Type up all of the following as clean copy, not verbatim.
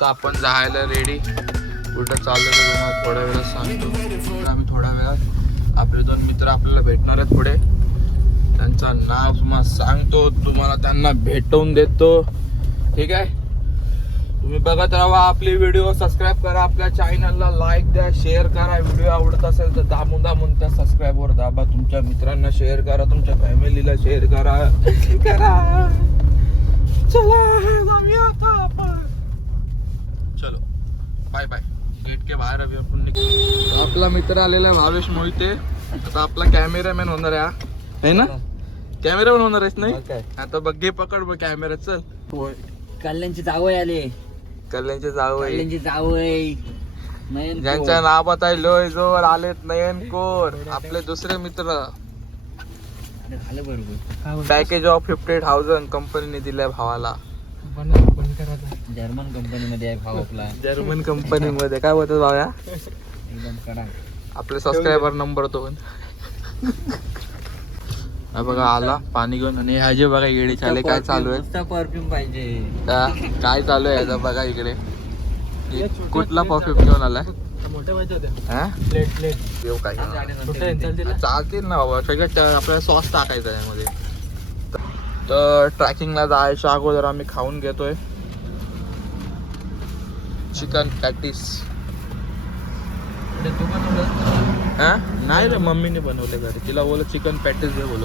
आता आपण जायला रेडी. कुठं चाललं तर तुम्हाला थोड्या वेळात सांगतो. आम्ही थोड्या वेळात आपले 2 मित्र आपल्याला भेटणार आहेत पुढे. त्यांचं नाव तुम्हाला सांगतो, तुम्हाला त्यांना भेटवून देतो. ठीक आहे, तुम्ही बघत राहा आपली व्हिडिओ. सबस्क्राईब करा आपल्या चॅनलला, लाईक द्या, शेअर करा. व्हिडिओ आवडत असेल तर दाबून त्या सबस्क्राईबवर दाबा. तुमच्या मित्रांना शेअर करा, तुमच्या फॅमिलीला शेअर करा. चला जाऊया आता आपण. चलो बाय बाय. गेट के बाहेर अभी आपण आपला मित्र आलेला आहे भावेश मोहिते. आता आपला कॅमेरामॅन होणार आहे ना? कॅमेरामॅन होणार आहेस नाही? आता बघ, घे पकड बघ कॅमेरा. चल. कल्याणची जावई आले. कल्याणचे जावई, नयन ज्यांच्या नावात आहे लोय जोर आलेत नयन कोर. आपले दुसरे मित्र. झालं बरोबर. पॅकेज ऑफ 50,000 कंपनीने दिलाय भावाला. जर्मन कंपनी मध्ये आहे भाव आपला. जर्मन कंपनी मध्ये. काय बोलतो भाव्या? एकदम कडा. आपले सबस्क्रायबर नंबर 2. बघा आला पाणी घेऊन. आणि ह्याचे बघा इकडे चाले काय चालू आहे. परफ्यूम पाहिजे. काय चालू आहे याचा बघा इकडे. कुठला परफ्यूम घेऊन आलाय? येऊ काय चालतील ना बाबा. सगळं आपल्याला सॉस टाकायचं यामध्ये. तर ट्रॅकिंगला जायच्या अगोदर आम्ही खाऊन घेतोय चिकन पॅटीस. नाही रे, मम्मीने बनवले घरी. तिला बोल चिकन पॅटीस दे बोल.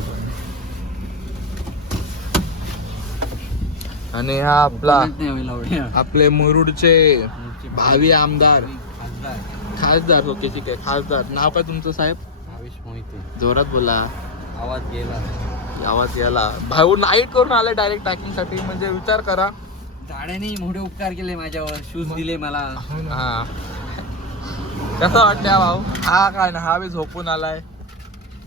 आणि हा आपला आपले मुरुडचे भावी आमदार खासदार. ओके ठीक आहे, खासदार. नाव काय तुमचं साहेब? भावेश मोहिते. जोरात बोला, आवाज गेला. भाऊ नाईट करून आले डायरेक्ट ट्रॅकिंग साठी. म्हणजे विचार करा. झाडाने मोठे उपकार केले माझ्यावर. शूज दिले मला. हा, कसं वाटलं भाऊ? हा काय ना, हा बी झोपून आलाय,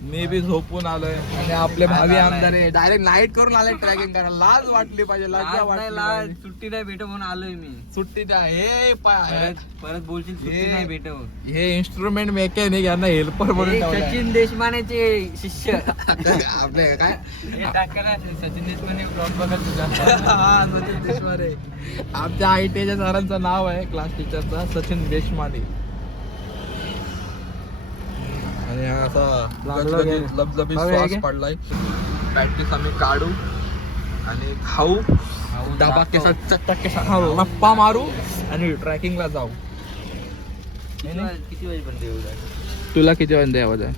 मी बी झोपून आलोय. आणि आपले भावी आमदार डायरेक्ट नाईट करून आले ट्रॅकिंग करायला. लाज वाटली पाहिजे, लज्जा वाटली पाहिजे. सुट्टी नाही भेट म्हणून आलोय मी. सुट्टी द्या. हे परत बोलशील सुट्टी नाही भेट. हे इन्स्ट्रुमेंट मेकॅनिक यांना हेल्पर म्हणून सचिन देशमानेचे शिष्य. आपले काय सचिन देशमाने ब्लॉग बघत तुझा. सचिन देशमाने आमच्या ITच्या सरांचं नाव आहे, क्लास टीचरचा, सचिन देशमाने. आणि असा लबलबी श्वास पडलाय. पॅटीस आम्ही काढू आणि खाऊ. डबा केसा चटक लप्पा मारू आणि ट्रॅकिंगला जाऊ. किती वाजेपर्यंत येऊ? तुला किती वाजता आवाज आहे?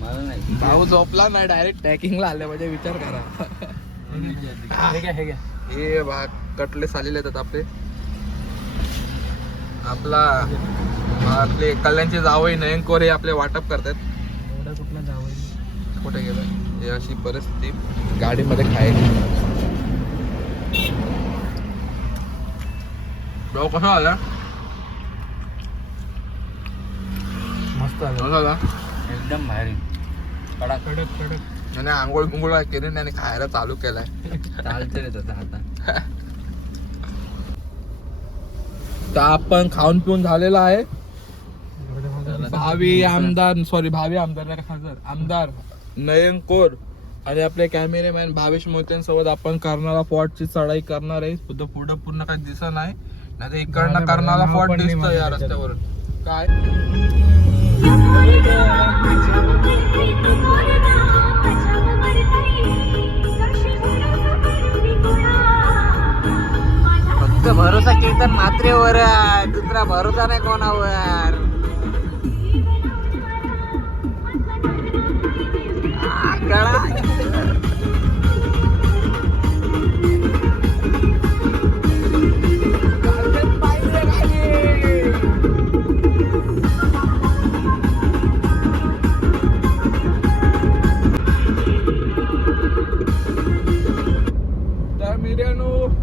मला नाही. भाऊ झोपला नाही, डायरेक्ट ट्रॅकिंगला आले म्हणजे विचार करा. हे भाग कटले आलेले आहेत आपले. आपले कल्याणचे जावई नयन कोर हे आपले वाटप करतात. कुठला जावई कुठे गेलं? हे अशी परिस्थिती. गाडीमध्ये खायची. भाऊ कसा आला? मस्त आला एकदम भारी. कडक. आणि आंघोळ गुंघोळ केली नाही आणि खायला चालू केलाय. चालते रे तसं आता. तर आपण खाऊन पिऊन झालेला आहे. भावी आमदार नाही, खासदार आमदार नयन कोर आणि आपले कॅमेरामॅन भावेश मोहितेंसोबत आपण कर्नाला फोर्टची चढाई करणार आहे. पुढं पूर्ण काही दिसत नाही, नाही तर इकडनं कर्नाला फोर्ट दिसतं या रस्त्यावरून. काय फक्त भरोसा कीर्तन मात्रेवर, दुसरा भरोसा नाही कोणावर.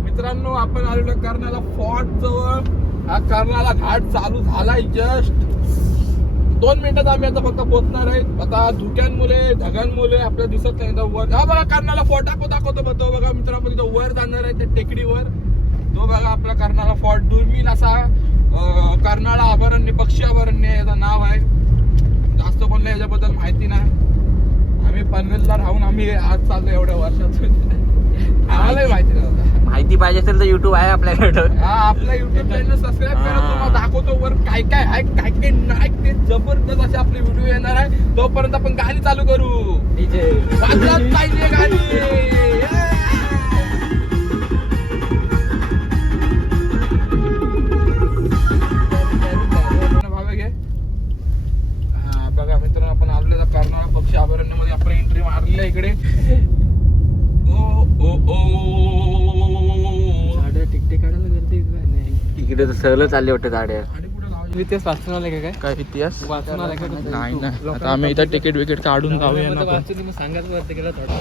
मित्रांनो, आपण आलेलो कर्नाला फोर्ट जवळ. हा कर्नाला घाट चालू झालाय जस्ट 2 मिनिटात. आम्ही आता फक्त पोहोचणार आहे. आता धुक्यांमुळे ढगांमुळे आपल्याला दिसत नाही. वर हा बघा कर्नाला फोर्ट दाखवतो. तो बघा मित्रांनो, तिथं वर जाणार आहे त्या टेकडीवर. तो बघा आपला कर्नाला फोर्ट. दुर्मिळ असा कर्नाळा अभयारण्य, पक्षी अभयारण्य याचं नाव आहे. जास्त कोणला याच्याबद्दल माहिती नाही. आम्ही पनवेलला राहून आम्ही आज चाललो एवढ्या वर्षातून. आम्हालाही माहिती नव्हतं. माहिती पाहिजे असेल तर युट्यूब आहे आपल्याकडे. हा आपला युट्यूब चॅनल सबस्क्राईब करा. हा. तुम्हाला दाखवतो वर काय काय आहे काय काय नाही ते जबरदस्त असे आपले व्हिडिओ येणार आहे. तोपर्यंत आपण गाणी चालू करू. वाजलाच पाहिजे गाणी. भावे घे. हा बघा मित्रांनो आपण आलेलो कर्नाळा पक्षी अभयारण्यामध्ये आपण एंट्री मारली आहे इकडे. ओ ओ ओ टिकटे काढायला गर्दी इकडे तर सहल चालली वाटतं गाड्या. गाडी कुठे लावायची? इतिहास वाचून आले काय काय इतिहास वाचून आले का नाही ना. आता आम्ही इथं तिकीट विकेट काढून जाऊया ना आपण. वाचून मग सांगायचं वरती गेलं थोडं.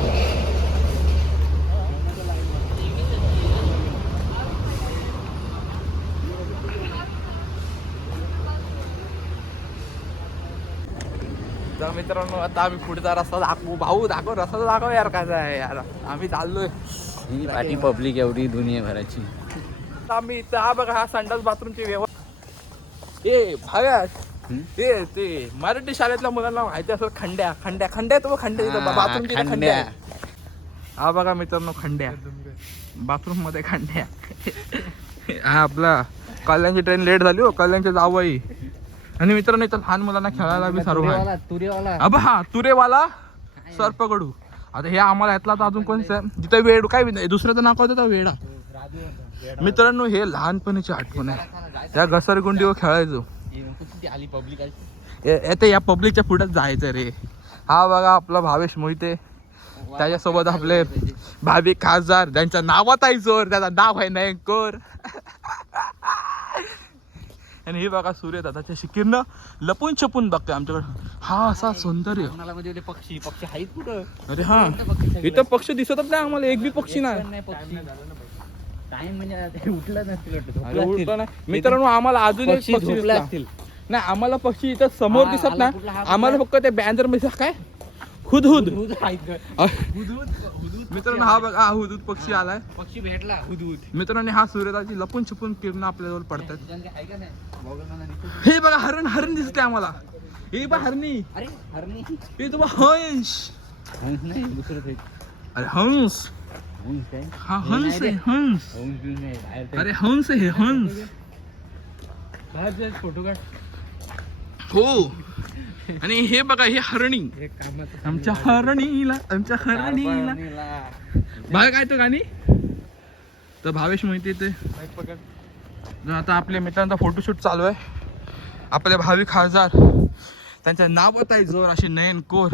तर मित्रांनो आता आम्ही पुढचा रस्ता दाखवू. भाऊ दाखव रस्ता दाखव यार काय आहे यार. आम्ही चाललोय. ही पाठी पब्लिक एवढी दुनिया भराची. आता आम्ही इथं हा बघा हा संडास बाथरूमची व्यवस्था. ए भाव्या ते मराठी शाळेतल्या मुलांना माहिती असेल खंड्या खंड्या खंड्या तो खंड्या हा, बाथरूमची खंड्या. खंड्या. हा बघा मित्रांनो खंड्या बाथरूम मध्ये खंड्या. हा आपला कल्याणची ट्रेन लेट झाली हो. कल्याणची जावई आणि मित्रांनो इथं लहान मुलांना खेळायला बी सर्व आहे. तुरेवाला अब हा तुरेवाला सर्पगडू. आता हे आम्हाला यातला तर अजून कोणतं जिथं वेड काय दुसऱ्याचं नाव होतं तर वेडा. मित्रांनो हे लहानपणीची आठवण आहे. त्या घसरगुंडीवर खेळायचो. आली पब्लिक येते या पब्लिकच्या पुढेच जायचं रे. हा बघा आपला भावेश मोहिते. त्याच्यासोबत आपले भावी खासदार ज्यांच्या नावात आहे जोर. त्याचं नाव आहे नयनकोर. आणि हे बघा सूर्य दादाच्या शिकिरणं लपून छपून बघते आमच्याकडे. हा असा सौंदर्य. म्हणजे पक्षी पक्षी आहेत कुठं अरे हा इथं पक्षी दिसतच नाही आम्हाला. एक बी पक्षी नाही. टाइम म्हणजे उठलं नसतील अरे उलटं नाही. मित्रांनो आम्हाला अजून एक पक्षी दिसला. असतील. नाही आम्हाला पक्षी इथं समोर हा, दिसत आला नाही. कुठला हा आम्हाला फक्त ते बॅनर मध्ये काय हुदहुद. हुदहुद मित्रांनो हा बघा हा हुदहुद पक्षी आलाय. पक्षी भेटला हुदहुद. मित्रांनो हा सूर्यदाची लपून छपून किरण आपल्याजवळ पडतात. आहे का नाही बघा ना. हे बघा हरण हरण दिसते आम्हाला. हे बघा हरणी. अरे हरणी हे तुम्हाला हंस. हंस नाही दुसरं काही अरे हंस. हंस काय हा हंस आहे हंस. हंस बिन नाही बाहेर अरे हंस आहे हंस. बाहेर फोटो काढ. हो आणि हे बघा हे हरणी. हे कामाचं आमच्या हरणीला आमच्या हरणीला बाहेर काय तो गाणी. तर भावेश माहिती ते आता आपल्या मित्रांचा फोटोशूट चालू आहे. आपले भावी खासदार त्यांच्या नावात आहे जोर अशी नयनकोर.